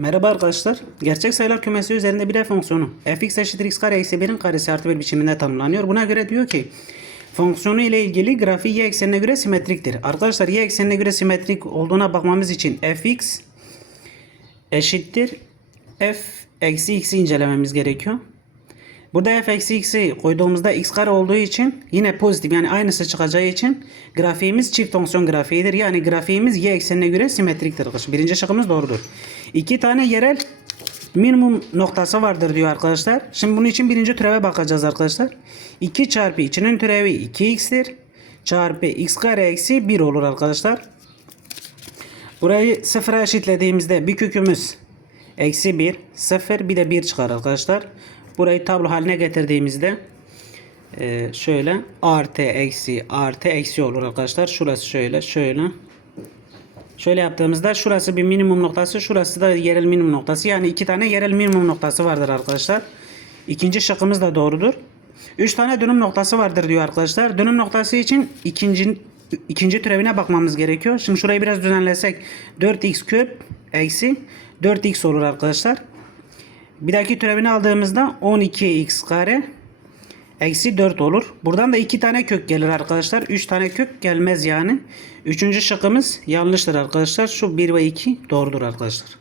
Merhaba arkadaşlar. Gerçek sayılar kümesi üzerinde bir f fonksiyonu fx eşittir x kare eksi 1'in karesi artı bir biçiminde tanımlanıyor. Buna göre diyor ki fonksiyonu ile ilgili grafiği y eksenine göre simetriktir. Arkadaşlar y eksenine göre simetrik olduğuna bakmamız için fx eşittir f eksi x'i incelememiz gerekiyor. Burada f eksi x'i koyduğumuzda x kare olduğu için yine pozitif yani aynısı çıkacağı için grafiğimiz çift fonksiyon grafiğidir. Yani grafiğimiz y eksenine göre simetriktir. Birinci şıkkımız doğrudur. İki tane yerel minimum noktası vardır diyor arkadaşlar. Şimdi bunun için birinci türeve bakacağız arkadaşlar. 2 çarpı içinin türevi 2x'tir. Çarpı x kare eksi 1 olur arkadaşlar. Burayı sıfıra eşitlediğimizde bir kökümüz eksi 1, 0 bir de 1 çıkar arkadaşlar. Burayı tablo haline getirdiğimizde e, şöyle artı eksi artı eksi olur arkadaşlar. Şurası şöyle şöyle. Şöyle yaptığımızda şurası bir minimum noktası, şurası da yerel minimum noktası. Yani iki tane yerel minimum noktası vardır arkadaşlar. İkinci şıkkımız da doğrudur. Üç tane dönüm noktası vardır diyor arkadaşlar. Dönüm noktası için ikinci ikinci türevine bakmamız gerekiyor. Şimdi şurayı biraz düzenlesek 4x küp eksi 4x olur arkadaşlar. Bir dahaki türevini aldığımızda 12x kare eksi 4 olur. Buradan da 2 tane kök gelir arkadaşlar. 3 tane kök gelmez yani. Üçüncü şıkkımız yanlıştır arkadaşlar. Şu 1 ve 2 doğrudur arkadaşlar.